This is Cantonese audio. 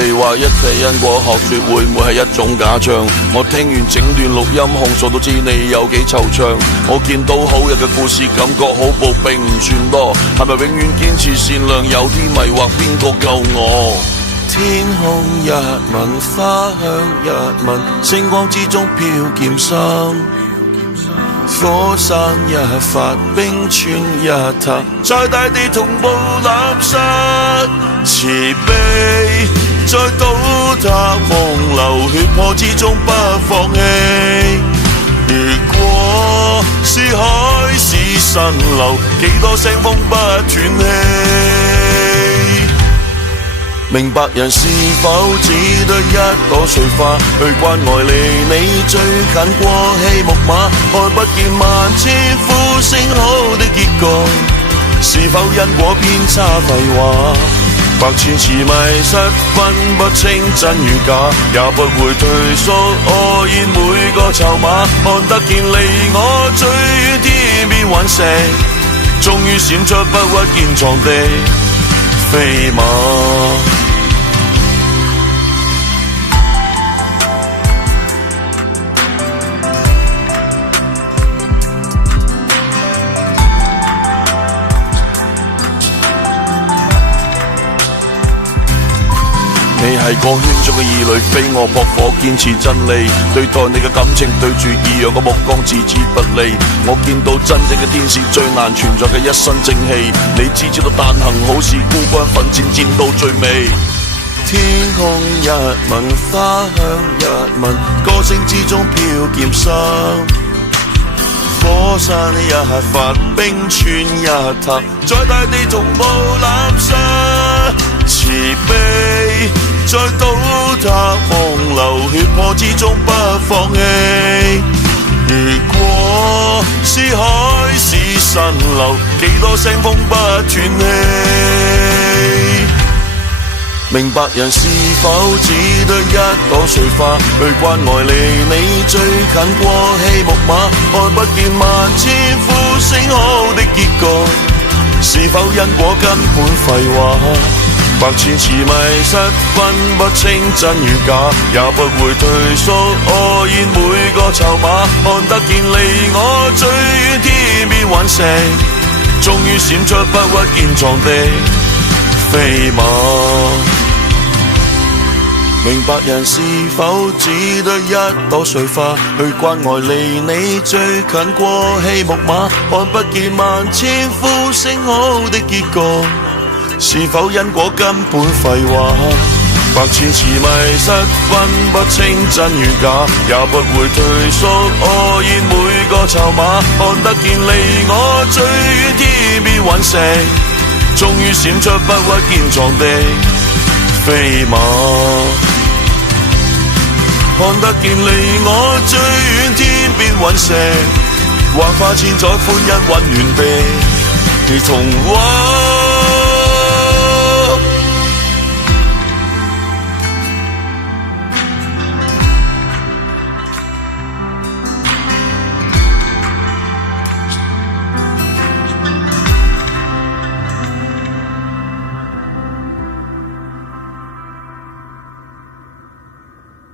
哋話一切因果學說會唔會係一種假象？我聽完整段錄音控訴都知你有幾惆悵。我見到好人嘅故事，感覺好報並唔算多。係咪永遠堅持善良？有啲迷惑，邊個救我？天空一吻，花香一吻，星光之中飄劍心。火山一發，冰川一塌，在大地同步攬實。慈悲在倒塌夢流，血泊之中不放棄。如果是海市蜃樓，幾多聲風不斷氣。明白人是否只得一朵碎花，去關愛離你最近過氣木馬，看不見萬千呼聲好的結局，是否因果偏差廢話？百千次迷失分不清真與假，也不會退縮，我現每個籌碼，看得見離我最遠天邊隕石，終於閃出不屈堅壯的飛馬。你係個圈中嘅異類，非我撲火堅持真理，對待你嘅感情對住異樣嘅目光置之不理。我見到真正嘅天使最難存在嘅一身正氣，你只知道但行好事，孤軍奮戰戰到最尾。天空一吻，花香一吻，歌聲之中飄劍心。火山一發，冰川一塌，在大地同步攬實。慈悲在倒塌夢流，血泊之中不放棄。如果是海市蜃樓，幾多聲風不斷氣。明白人是否只得一朵碎花，去關愛離你最近過氣木馬，看不見萬千呼聲好的結局，是否因果根本廢話？百千次迷失分不清真與假，也不會退縮，我現每個籌碼，看得見離我最遠天邊隕石，終於閃出不屈堅壯的飛馬。明白人是否只得一朵碎花，去關愛離你最近過氣木馬，看不見萬千呼聲好的結局，是否因果根本廢話？百千次迷失分不清真與假，也不會退縮，我現每個籌碼，看得見離我最遠天邊隕石，終於閃出不屈堅壯的飛馬。看得見離我最遠天邊隕石，橫跨千載歡欣溫暖地童話。